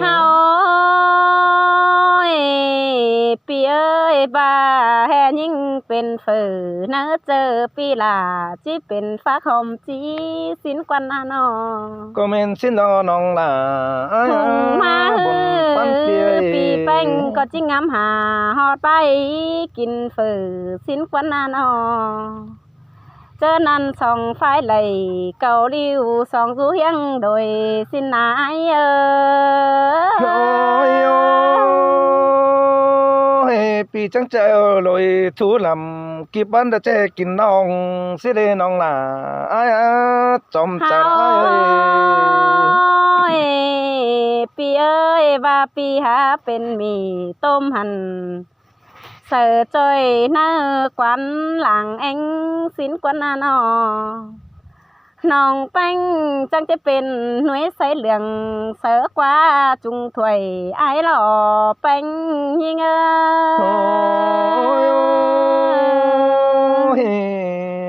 เฮาปีเอ้ยบ่าแห่ยิ่งเป็นเฝือเนื้อเจอปีลาจิเป็นฟ้าคมจีสินกวนนาน้องก็แม่นสิน้องล่ะคงมาปันปีแป้งก็จิงามหาฮอดไปกินเฝือสินกวนนาน้องเจอนั้นสองฝ่ายไหลเกาลิ้วสองสู้เฮียงโดยสินนายโอ้ยปีจังเจอลอยทูลำกี่บันจะกินน้องสิเลน้องล่ะอ้ายจอมใจปีเอ้ยว่าปีหาเป็นมีต้มหันเสือจ้อยเนื้อกวันหลังเอ็งสินกวนนาน้องแป้งจังจะเป็นหน่วยใสเหลืองเสือกว่าจุงถวยไอ้หล่อแป้งยิง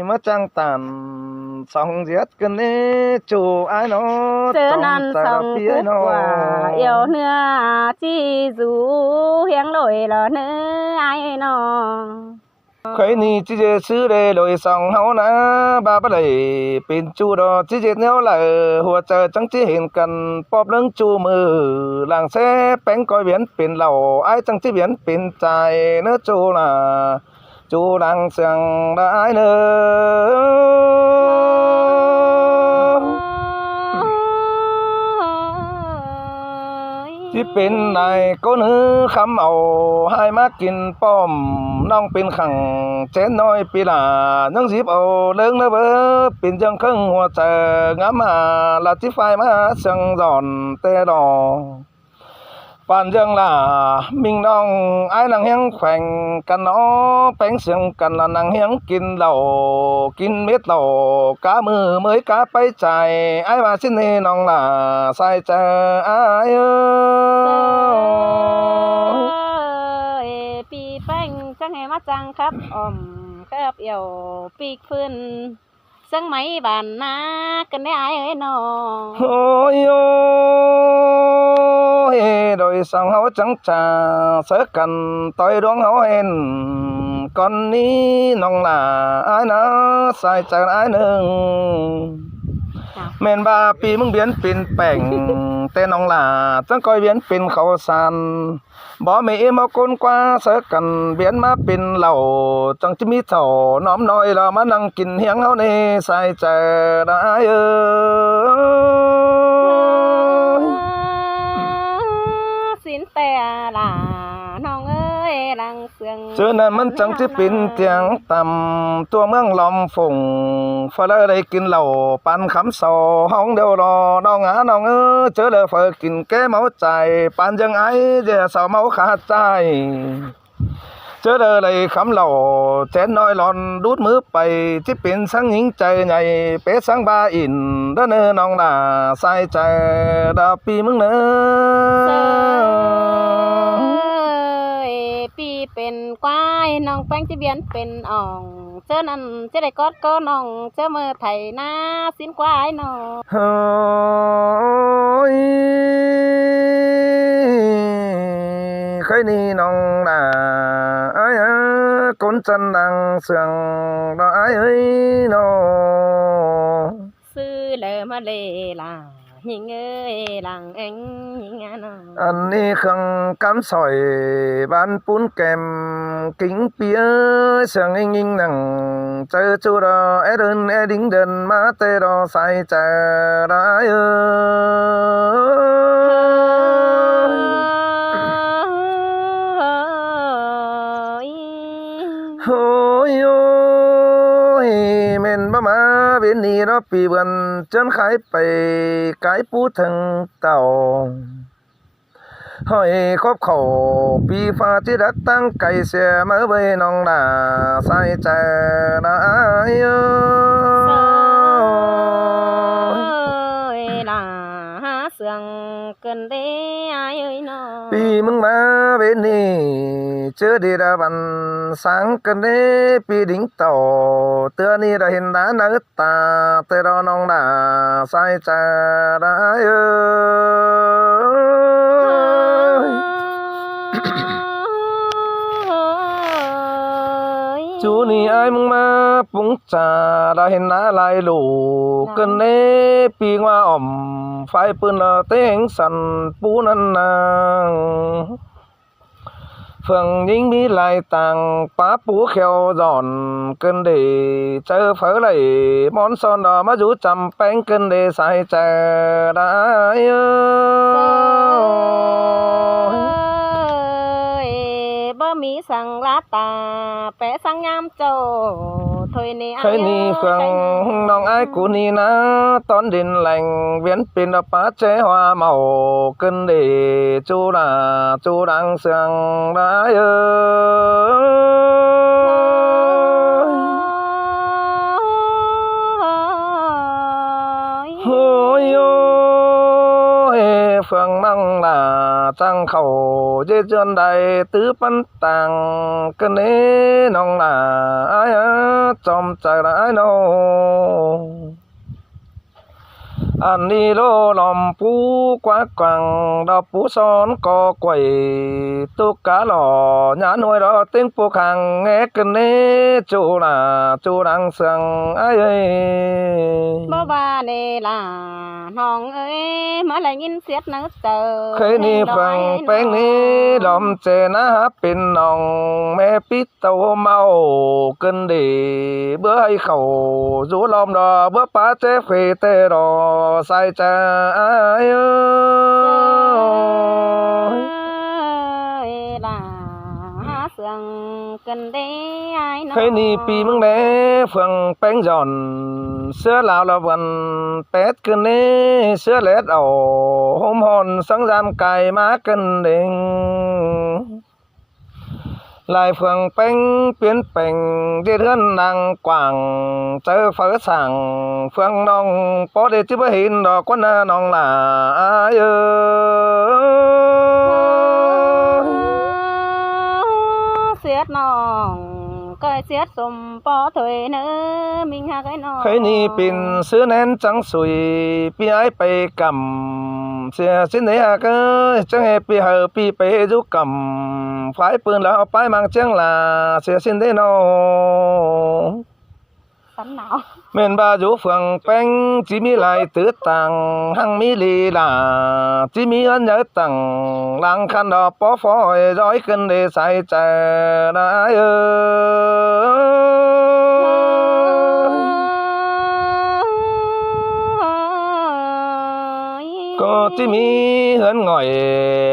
มาจังตันสองเจ็ดกันนี้จูไอ้น้อเจอนั้นสองปุ๊กว่าเอี่ยวเนื้อจีจูเฮียงลอยหล่อเนื้อไอ้น้องใครนี่จีเจซื้อเลยลอยสองเฮานะบาบ่ได้เป็นจูดอจีเจแนวละหัวใจจังจีเห็นกันปอบเรื่องจูมือหลังแซ่แป้งก้อยเวียนเป็นเหล่าไอ้จังจีเวียนเป็นใจเนื้อจูน่ะจูดังเสียงได้เนื้อที่เป็นนายก็นือคำเอาให้มากินป้อมน้องเป็นขังเจนน้อยปีหลายังสิบเอาเลิงเนเบอเป็นจังครึ่งหัวใจงามมาละที่ไฟมาเสียงดอนแต่ดอปานจังล่ะมิงน้องไอ้นางเฮียงแขวงกันน้อแป้งเสียงกันละนางเฮียงกินเหล้ากินเม็ดเหล้ากะมือเมยกะไปใจไอ้ว่าสินี่น้องล่ะใส่ใจอ้ายปีแป้งจังให้มาจังครับครับเอี่ยวปีกฟื้นซึ่งไหมบ้านนากันได้อ้ายเอ้ยน้องโอ้ยโดยสังเฮาจังจาเสกันต่อยดวงเฮาเห็นก่อนนี้น้องล่ะอ้ายนะใส่ใจอ้ายหนึ่งแม่นว่าปีมึงเบียนเป็นแป้งแต่น้องล่ะจังก้อยเบียนเป็นข้าวสารบ่มีมาคนกว่าเสกันเบียนมาเป็นเหล้าจังจะมีเฒ่าน้อมน้อยเรามานั่งกินเฮียงเฮานี่ใส่ใจได้สินแต่ล่ะน้องเอ้ยลังเสืองเจอนั้นมันจังที่เป็นเตียงต่ำตัวเมืองลอมฝงฟ้าได้กินเหล้าปันคำสอห้องเดียวรอน้องน้องเจอเลยเฟอกินแก้เมาใจปันยังไงเดี๋ยวสาวเมาขาดใจเจอเลยคำเหล่าแจนน้อยหลอนดูดมือไปที่เป็นสังหญิงใจใหญ่เป๊ะสังบาอินเด้อเนื้อน้องน่ะใส่ใจดาวปีมึงเนื้อปีเป็นควายน้องแป้งที่เบียนเป็นอ่องเจอนั้นจะได้กอดก็น้องเจอมือไถหน้าสินควายน้องโอ้ยเคยนี่น้องน่ะไอ้คนจันดังเสียงดอกไอ้เอ้ยน้อซื้อเลยมาเลยล่ะหิงเอ้ยหลังเอ็งหิงน้องอันนี้เครื่องกำสอยบ้านปุ้นแก้มกิ้งเปียเสียงยิงนั่งเจอจูดอเดินดิ้งเดินมาเตรอใส่ใจได้โอ้ยเม่นบ่มาเวียนนี่รอปีเบิ่นจนขายไปไกลปูถึงเต่าห้อยครบเข้าปีฟ้าที่รักตั้งไก่เสียมาไว้น้องน่ะใส่ใจได้ล่ะเสืองเกินเด้อ้ายเอ้ยน้องปีมึงมาเวียนนี่เจอดีดาวันสังกันเด้ปีดิ่งเต่าเตือนี่ได้เห็นด้านหน้าตาแต่รอน้องน่ะใส่ใจได้ นี่อายมึงมาปุงจาได้เห็นหน้าลายลูกเกินเนปีงว่าอ่อมไฟปืนละเต็งสั่นปูนันนางเฟืองยิงมีลายต่างป้าปูเขียวดอนเกินเดเจอเฝอไหลมอนซอนดอมาอยู่จำแป้งเกินเดใส่ใจได้บ่มีสังลาตาแปะสังยามโจถอยนี่ เคยนี่เฟืองน้องอายกูนี่นะตอนดินแหล่งเวียนเป็นป้าเจหัวเมาเกินเดจูดาจูดังเสียงได้โอ้ยเฟืองนั่งล่ะจังเข้าเจจนใดตื้อปันต่างกันเนน้องล่ะอายจอมใจร้ายน้องอันนี้โลลอมปูกว่ากวังดอกปูซ้อนกอกวยตุกกะหล่อหยาหน่วยรอติ้งปูขังแงกันเนจูล่ะจูดังเสียงอ้ายบ่ว่าเนล่ะน้องเอ้ยมาได้ยินเสียงนึกเจอเคยนี่ฟังแป้งนี้ดอมเจนะเป็นน้องแม่ปิโตเมาเกินดีเบื่อให้เขาอยู่ลอมดอเบื่อป้าเจ๊เฟเตรอใส่ใจล่ะเสียงกันเด้อ้ายน้องเคยนี่ปีมึงแน่เฟืองแป้งย่อนเสื้อลาวละวันเป็ดกันนี่เสื้อเล็ดเอาหอมหอนสังจานไก่มากันเด้งลายเฟืองแป้งเปลี่ยนแปลงเดือนนางกว่างเจอเฝอสั่งเฟืองน้องพอได้ที่บ่เห็นดอกกว่าน้าน้องล่ะเสียดน้องก็เสียดสมปอถอยเนอมิงหาไกน้องเคยนี่เป็นซื้อแน่นจังสุยปีไอไปกำเสียสินเนียก็จังให้ปีเฮอปีไปอยู่กำฝ่ายปืนแล้วเอาไปมังเจียงลาเสียสินเดนอสันหนาวแม่นบ่าอยู่เฟืองแป้งจิมีหลายตื้อต่างหังมีลีลาจิมีอันเยอะตังหลังคันดอกปอฟอยร้อยขึ้นได้ใส่ใจได้ก็จิมีเหือนง่อย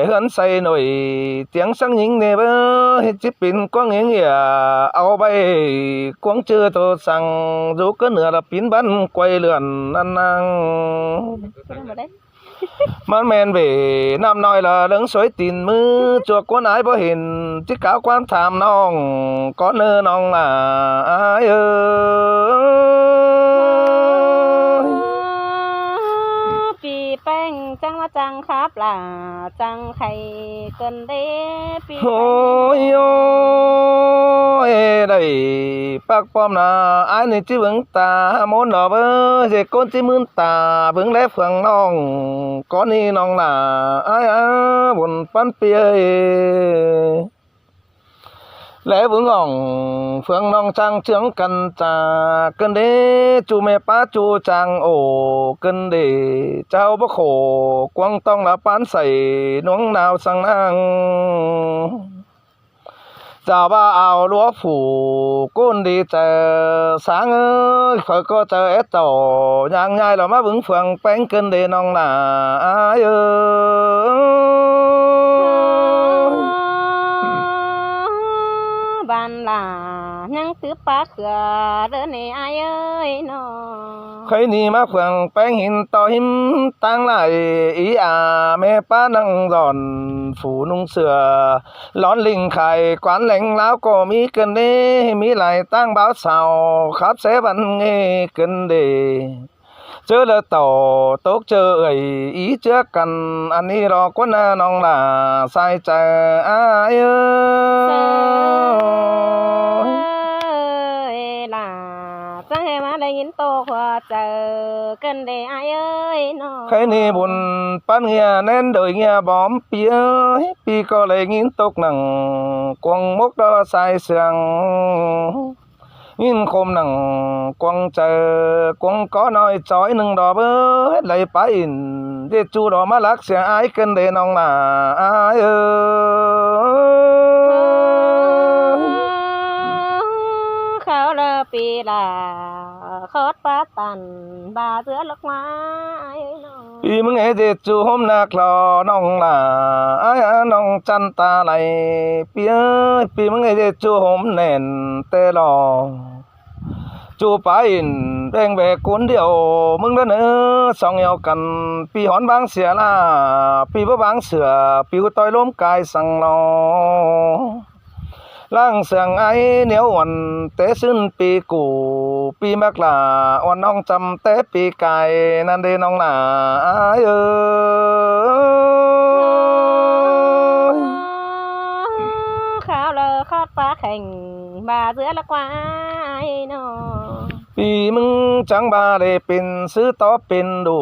เหือนใส่หน่อยเสียงสังหญิงเนเบอเฮ็ดจิปินกวางเหียเอาไปกวางเจอโตสั่งอยู่ก็เหนือละปินบันไกวเลื่อนนั่นนังมันแม่นเวน้ำน้อยละเรื่องสวยตีนมือจวกกวนอายบ่เห็นจิกาวความถามน้องก็เนอน้องล่ะอายปีแป้งจังว่าจังครับล่ะจังไข่เกินเด้ปีโอ้ยได้ปักป้อมนาอายนี่จิเบิ่งตามนดอกเสิก้นจิมื่นตาเบิ่งแลเฟืองน้องก้อนนี้น้องล่ะอายบนปันเปียlẽ vững ỏng phương nong trang trưởng cần trà cân đế chu mẹ pa chu trang ổ cân để trao bắc khổ quang tông là bán sảy nuông nào sang nang chào ba ảo lúa phủ côn đi chờ sáng ơi khỏi có chờ ép tổ nhang nhai là má vững phương bánh cân để nong là ai ban là nhang tứ pa khờ đỡ này ai ơi nó khơi ni má phượng bánh hình to him tăng lại ý à mẹ pa năng giòn phủ nung sửa lón linh khai quán lệnh láo có mi cần đê mi lại tăng báo sao khắp sẽ văn nghe cần đề chớ lỡ tổ tốt chớ ấy ý chớ cần anh đi rò quân nong là sai chạy ai là chẳng hề mà đây nhìn tô hoa chờ cần để ai ơi nó khái ni buồn pan nghe nên đời nghe bóm pía pi có lấy nhìn tốt nằng quăng mốc đó sai sương ยินคมหนังกวงเจอกวงcó nói chói nừng đỏ bơ hết lấy pa in để chu đỏ mà lắc sẽ ai cần để nong là ai ơi เขาเลอปีลาโคตรปาตันบาเสือลักไม้น้อง ปีมึงเอเดจูหอมนักลอน้องล่ะอ้ายน้องจันตาไหลปีเอ้ยปีมึงเอเดจูหอมแน่นเตลอจูไปอินแดงแบกคนเดียวมึงเด้อเนื้อสองเอวกันปีหอนบางเสียล่ะปีบ่บางเสือปีกูต่อยล้มกายสั่งลอล่างเสียงไอ้เหนียวอ่อนเตะซึ้นปีกูปีมักลาอ่อนน้องจำเตะปีไก่นั่นเดน้องหนาอ้ายเอ้ย เขาเลอโคตรปาแข่งบาเสือลักไม้น้อง ปีมึงจังบาได้เป็นซื้อต่อเป็นดู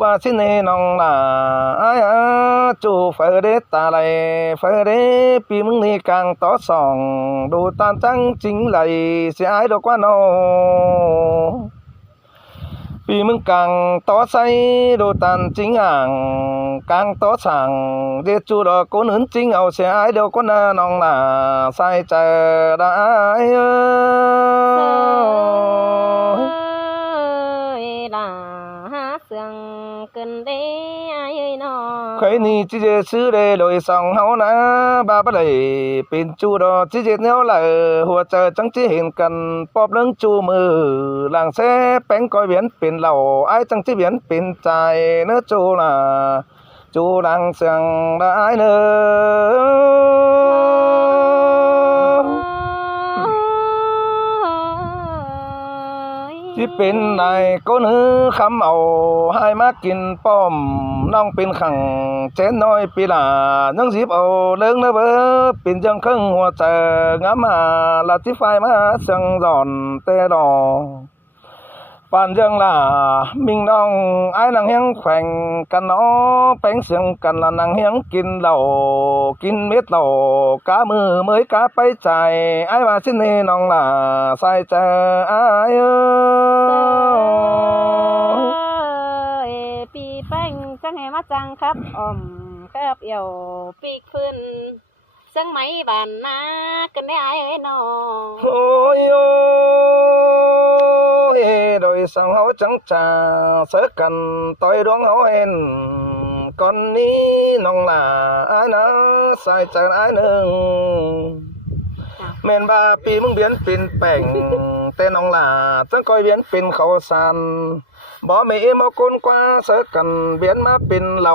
บาสิเนน้องลาอ้ายจูเฟอเดตาไหลเฟอเดปีมึงนี่กลางต่อสองดูตามจังจริงไหลเสียอายดอกว่าน้องปีมึงกลางต่อใส่ดูตันจริงอ่างกลางต่อสั่งเดี๋ยวจูดอกคนอื่นจริงเอาเสียอายเดียวก็น่าน้องลาใส่ใจได้เอ้ย là hát sương cần đi ai ơi nó ใครนี่จีเจซื้อได้ลอยส่องเฮานะบาบ่ได้เป็นจูดอจีเจแนวละหัวใจจังจีเห็นกันปอบเรื่องจูมือหลังแซ่แป้งก้อยเวียนเป็นเหล่าไอ้จังจีเวียนเป็นใจเนื้อจูน่ะจูหลังเสียงได้เนื้อ ที่เป็นนายก็นือคำเอาให้มากินป้อมน้องเป็นขังเจนน้อยปีหลายังสิบเอาเลิงนะเบ้อเป็นจังครึ่งหัวใจงามมาลาที่ไฟมาเสียงดอนเตะดอปานยังล่ะมิงน้องไอ้นางเฮียงแข่งกันเนาะแป้งเสียงกันละนางเฮียงกินเหล้ากินเม็ดเหล้ากามือเมยกาไปใจไอ้ว่าสินี่น้องล่ะใส่ใจไอ้เอ้ย ปีแป้งจังให้มาจังครับครับเอี่ยวปีกฟื้นจังไหมบานนากันได้ไอ้เนาะ โอ้ยโอ้ยโดยสั่งเขาจังจ่าเสือกันต่อยดวงเขาเอ็นก่อนนี้น้องล่ะไอ้นะใส่ใจไอ้หนึ่งแม่นบาปีมึงเบียนเป็นแป้งแต่น้องล่ะจังคอยเบียนเป็นเขาสันบ่มีมาคนกว่าเสือกันเบียนมาเป็นเหล่า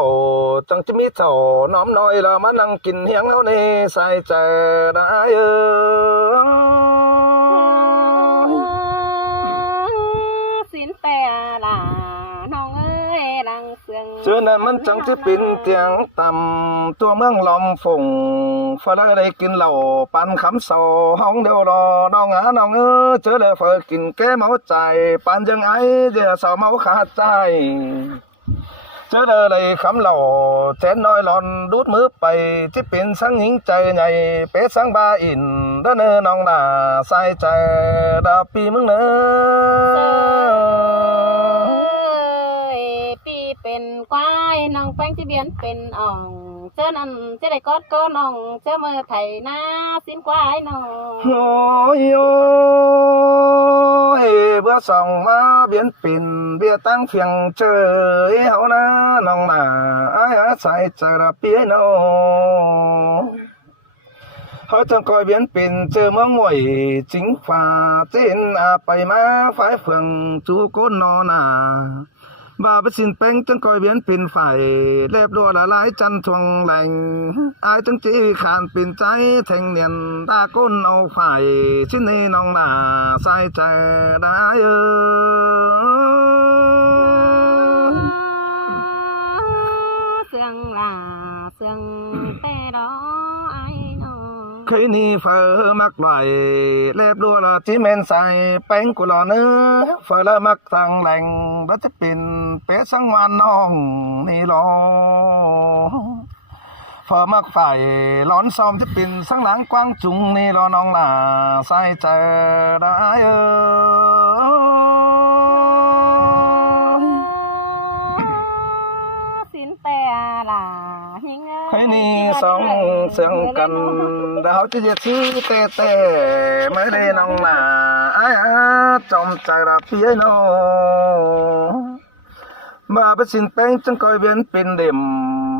จังจะมีเจ้าน้อมน้อยเรามานั่งกินเฮียงแล้วนี่ใส่ใจได้สินแต่ล่ะน้องเอ้ยลังเสือง เจอนั้นมันจังที่เป็นเตียงต่ำตัวเมืองลอมฝงฟ้าได้กินเหล้าปันคำเศร้าห้องเดียวรอน้องน้องเจอแล้วเฟอกินแก้เมาใจปันยังไงเดี๋ยวสาวเมาขาดใจเจอเลยคำเหล่าแจนน้อยหลอนดูดมือไปที่เป็นสังหิงใจใหญ่เป๊ะสังบาอินเด้อเนื้อน้องน่าใส่ใจดาวปีมึงเนื้อ ปีเป็นควายน้องแป้งที่เบียนเป็นอ่องเจ้านั่นจะได้กอดก็น้องเจ้ามือไถหน้าสิ้นควายน้อง โอ้ยโอ้ยเบื่อส่องมาเบียนปิ่นเบียตั้งเพียงเจอเฮานะน้องน่าอ้ายใส่ใจระเปียโนเขาจังคอยเบียนปิ่นเจอเมืองมวยจิงฟ้าเจนอาไปมาฝ่ายเฟืองจูโกนนอนาบาปสินเป้งจังคอยเบียนปิ่นไฟเรียบรัวละลายจันทวงแหล่งอายจังจีขานปิ่นใจแทงเนียนตาก้นเอาไฟชิ้นนี้น้องน่าใส่ใจได้เสืองล่ะเสืองแต่รอไอ้น้อง เคยนี่เฟอมักลอยเรียบรัวละที่เมนใส่แป้งกุหลาเนื้อเฟอละมักตังแหล่งบัจะเป็นเป๊ะสังวานน้องนี่หรอ phở mặc phải lón xóm tiếp pin sáng láng quang trung ni lo nong là sai chờ đã xin tè là hình thấy ni sóng sương cần đào chỉ diệt chữ tê tê mới đây nong là ai trong trời là phía nó mà bất xin bánh chân coi biến pin điểm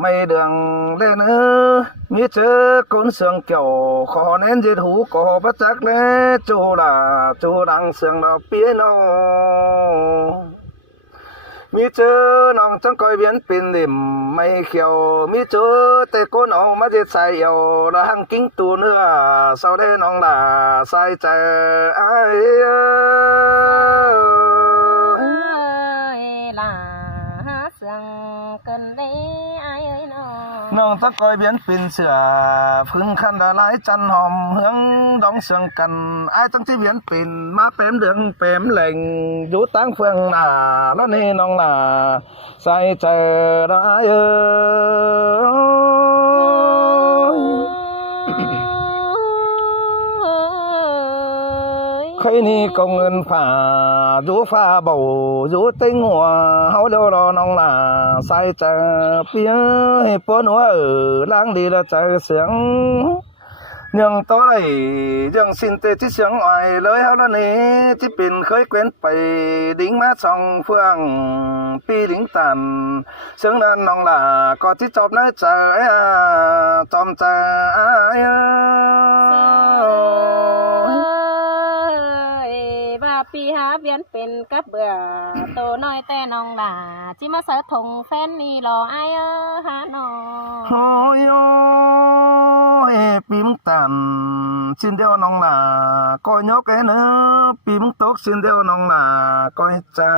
mây đường lên nữa như chớ côn sương kiểu khó nên dệt hú có bắt chắc lẽ chú đang sương nó phía nó mi chớ nong chân coi biến pin điểm mây kiểu mi chớ tê cô nó mà dệt sai yêu là hàng kính tu nữa sau đây nong là sai chờ ai nông tắc coi biến pin sửa phương khăn đã lái chăn hòm hướng đóng sương cần ai tăng chỉ biến pin má pém đường pém lệnh rú táng phương là nó nên nông là sai chờ đó ai khơi ni công ơn phà rú pha bầu rú tinh hòa háo đâu đó nông là sai chờ phía bố nó ở làng đi là chờ sướng nhưng tối này dương xin tê chỉ sướng ngoài lối háo đó này chỉ pin khơi quen phải đính mát song phương pi đính tàn sướng nên nông là có chỉ chọc nói chờ chom chờ aiปีหาเวียนเป็นกับเบื่อโตน้อยแต่น้องหล่าจิมาเสถงแฟนนี่รอไอหาน้อง โอ้ยปีมึงตันxin đeo nong là coi nhóc cái nữa piมึงtốt xin đeo nong là coi cha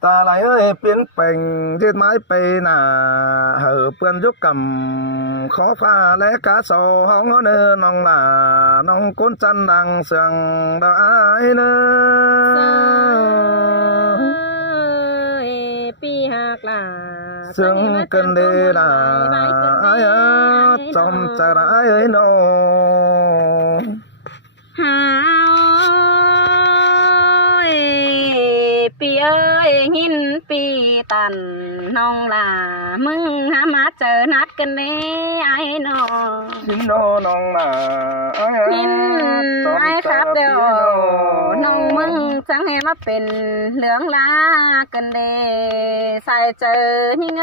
ta lại ơi biến bình thiết mái pe nà hở bươn giúp cầm khó pha lẽ cá sò hóng nó nơ nong là nong côn chân đằng sườn đã ai nữa pi hạc là sương cần đê là ai trong cha đã ấy nóปีเอ้ยหินปีตันน้องล่ะมึงหามาเจอนัดกันเด้ไอ้น้อง xin nó nong là หินไอ้ครับเดี๋ยวน้องมึงจังให้มาเป็นเหลืองลากันเด้ใส่เจอยิ่ง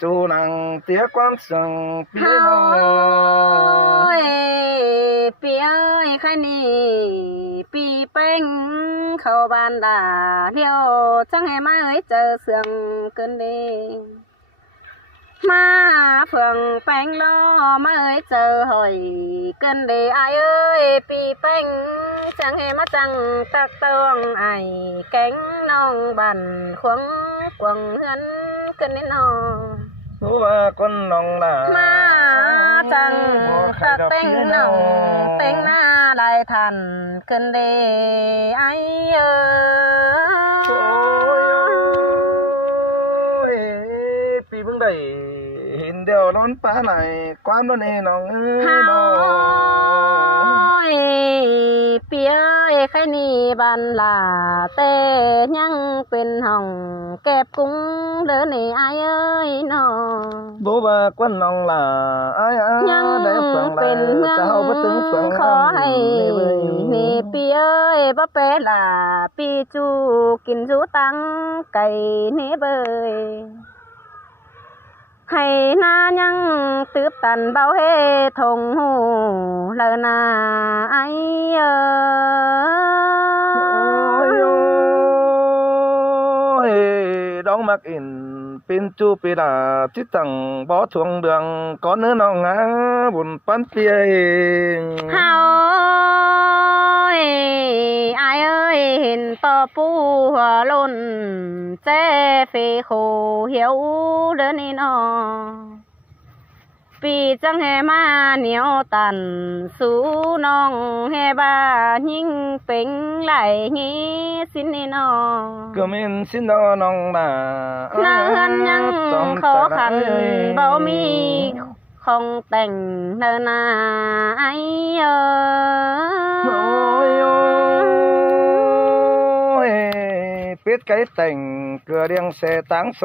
chú nàng tía quan sừngเฮาปีเอ้ยใครนี่ปีเป้งเข้าบ้านด่าเลี้ยวจังให้มาเอ้ยเจอเสื่องเกินเด้มาเฟืองแป้งล้อมาเอ้ยเจอหอยเกินเด้ไอเอ้ยปีเป้งจังให้มาจังตักตวงไอแก๊งน้องบันควงกวงเฮือนเกินนี่น้อง Bố ba con nong làมาจังตักเต็งน้องเต็งหน้าลายทันขึ้นเด้ไอเอ้ย ปีมึงได้เห็นเดียวร้อนป้าไหนความร้อนนี่น้องเอ้ยน้อง เปียเอ้ยใครนี่บันลาแต่ยังเป็นห้องเก็บกุ้งเด้อนี่ไอเอ้ยน้อง bố ba con nong là ai ยัง để phượng เป็นเมือง cháu bất tướng phượng ขอให้นี่ปีเอ้ยบ่เปล่าปีจูกินจูตังไก่นี่เบยให้นายังตืบตันเบาเฮทงหูเลนาไอเอ้ย đón mặc in pin chu pi là chít tầng bó thuồng đường có nữa nó ngã buồn pan tia เฮาไอเอ้ยเห็นต่อปูหัวล้นเจ๊เฟโคเหี่ยวเดินนี่นอ ปี ปีจังแหมาเหนียวตันสู่น้องแหบายิ่งเป่งไหลงี้สินนี่น้อง ก็เมนสินอน้องลา เนินยังขอขันบ่มีของแต่งเดินหน้าไอ้โอ้ยโอ้ยเป็ดไก่แต่งเกลือเรียงเสตังส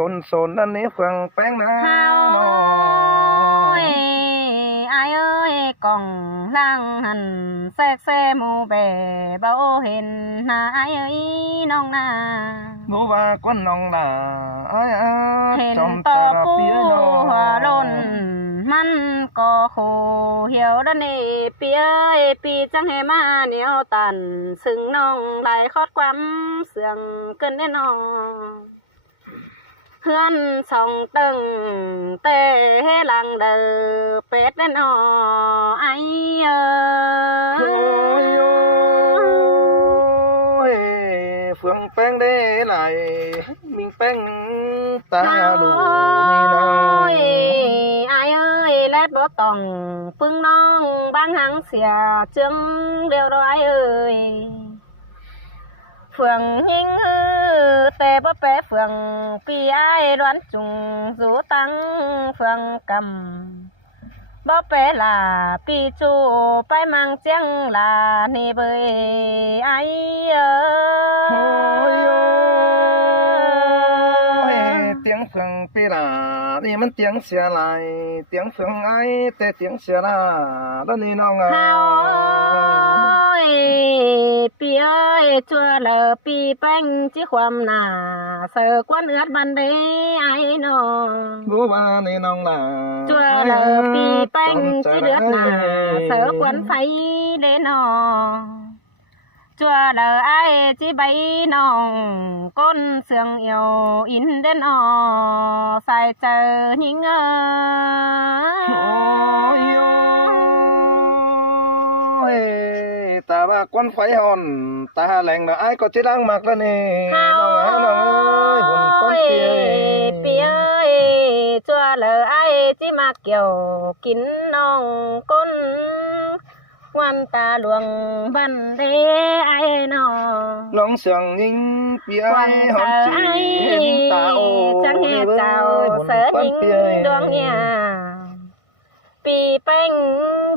นนั่นนี่เฟืองแป้งนะ เฮาไอ้เอ้ยกล่องล่างหันแทรกแซหมูเบบ่เห็นหน้าไอ้เอ้ยน้องนา หนูว่าก้นน้องลาอ้าย เห็น จอม ต่อ จารา ปู ปีน้อ หัวล้นมันก็โคเหี่ยวด้านนี้ปีเอ้ยปีจังให้มาเหนียวตันซึ่งน้องไหลคอดความเสื่องเกินแน่นอนเพื่อนสองตึงแต่หลังเดอเป็ดแน่นอไอ้โอ้ยโอ้ยเฟืองแป้งได้ไหลมิงแป้งตาลูนี่นะ ไอ้เอ้ยแลดบ่ต้องปึ้งน้องบางหังเสียจึงเดียวร้อยเอ้ยเฟืองหิงแต่บ่แปะเฟืองปีไอ้ร้อนจุงสู่ตังเฟืองกำบ่แปะลาปีจูไปมังเจียงลานี่เบยไอ้โอ้ยโอ้ยเตียงเฟืองปีลานี่มันเตียงเสียลายเตียงเฟืองไอ้แต่เตียงเสียลาแล้วนี่น้องอ่ะ ปีเอ้ยชัวเลอปีแป้งจีความหนาเสือกวนเอือดบันเดไอ้น้อง รู้ว่านี่น้องล่ะ ชัวเลอปีแป้งจีเลือดหนาเสือกวนไฟเดน้องชัวเลอไอ้จีใบน้องก้นเสืองเอียวอินเดนอใส่เจอหิงโอ้ยโอ้ยตาว่าควันไฟอ่อนตาแหลงนะไอ้ก็จะดังมากแล้วนี่น้องน้องเอ้ยหุ่นก้นเปีย เปียเอ้ยจัวเลอไอ้จิมาเกี่ยวกินน้องก้นวันตาหลวงบันเดไอ้น้อง น้องเสียงยิงเปีย วันเธอไอ้จังแห่เจ้าเสือยิงดวงเนี่ยปีแป้ง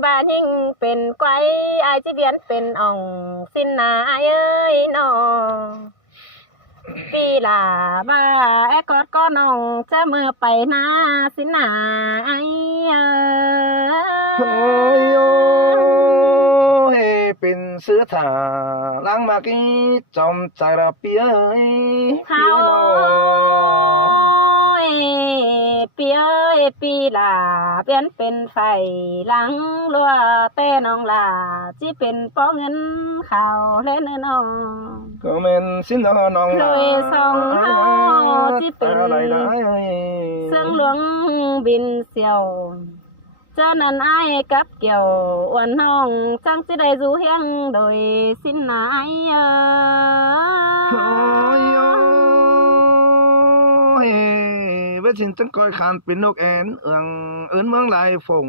บายิ่งเป็นไกวไอ้จิเบียนเป็นอ่องสินนาไอ้เอ้ยน้องปีลาบ้าแอกอดก็น้องจะเมื่อไปนาสินาไอ้โอ้ยโอ้ยเป็นเสื้อถาล้างมากี้จอมใจระเปียเขาปีเอ้ยปีลาเปลี่ยนเป็นไฟหลังลัวแต่น้องลาจีเป็นป้อเงินข่าวเล่นน้องก็เมนสินน้อง โดยสองเฮาที่เป็นเสื่องหลวงบินเสียวเจ้านั้นไอ้กับเกี่ยวอ้วนน้องจังสิได้สู่เฮียงโดยสิ้นนายเวชินจังคอยขานเป็นนกแอนเอิญเมืองลายฝง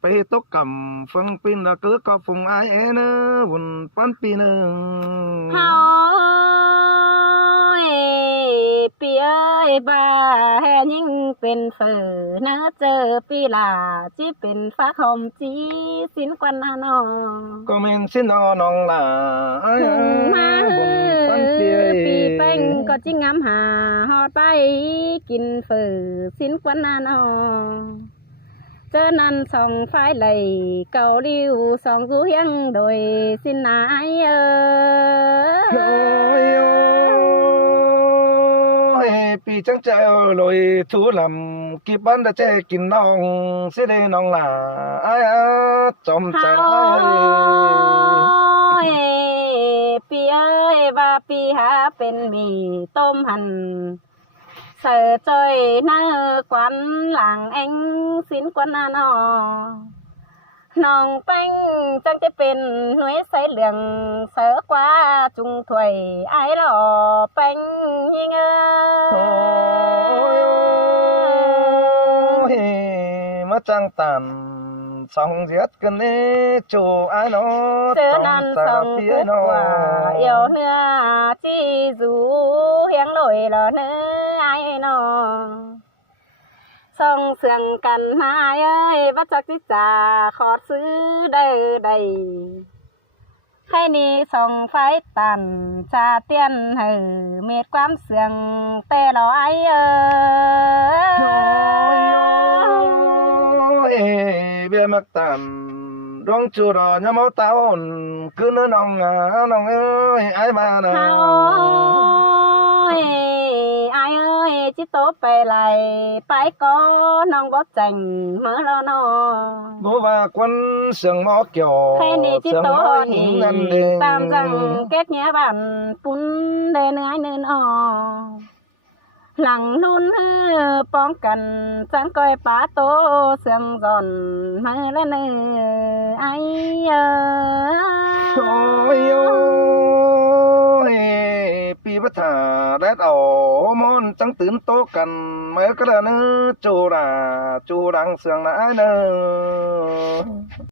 ไปตกกำฟังปินละเกือก็ฝงไอแอนวุ่นปันปีหนึ่ง เฮาปีเอ้ยบ้าแห่ยิ่งเป็นเฝือนะเจอปีลาจีเป็นฟ้าคอมจีสินกวนน้องก็เมนสินน้องล่ะมาปีแป้งก็จิงามหาฮอดไปกินเฝือสินกวนน้องเจอนั้นสองฝ่ายไหลเกาลิวสองสู้เฮียงโดยสินนายปีจังเจ้าลอยทูลำกี่บ้านได้เจกินน้องสิได้น้องล่ะไอ้จอมใจปีเอ้ยว่าปีหาเป็นมีต้มหันเสือจอยหน้ากวนหลังเอ็งสินกวนน้องแป้งจังจะเป็นหน่วยใส่เหลืองเสือกว่าจุงถวยไอ้หล่อแป้งยิงมา trang tàn song giết cơn lê chủ ai nó chớ nan song phía cút nó quả yêu nữa chi dù hiếng lội lò nữa ai nó song sườn cần hai ơi bắt chắc chích trà khót xứ đầy đầy hay ni song phái tàn trà tiên hừ mệt quám sườn tê lò ai ơi bia mặc tàn rong chu đò nhà máu tao cứ nữa nong ơi ai mà nè ôi ai ơi chỉ tố về lại phải có nong bó chành mở lo nó bố và quân sườn mó kiểu hay ni chỉ sườn tố mó thì ngăn đền tam rằng kết nhé bạn pun đen ai nênหลัง luônป้องกันจังก้อยป้าโตเสื่องจอนมาแล้วเนอไอ้ôi pi bất thà đét ổ môn trắng tướn tố cần mấy cái là nữa chu đang sườn lại nữa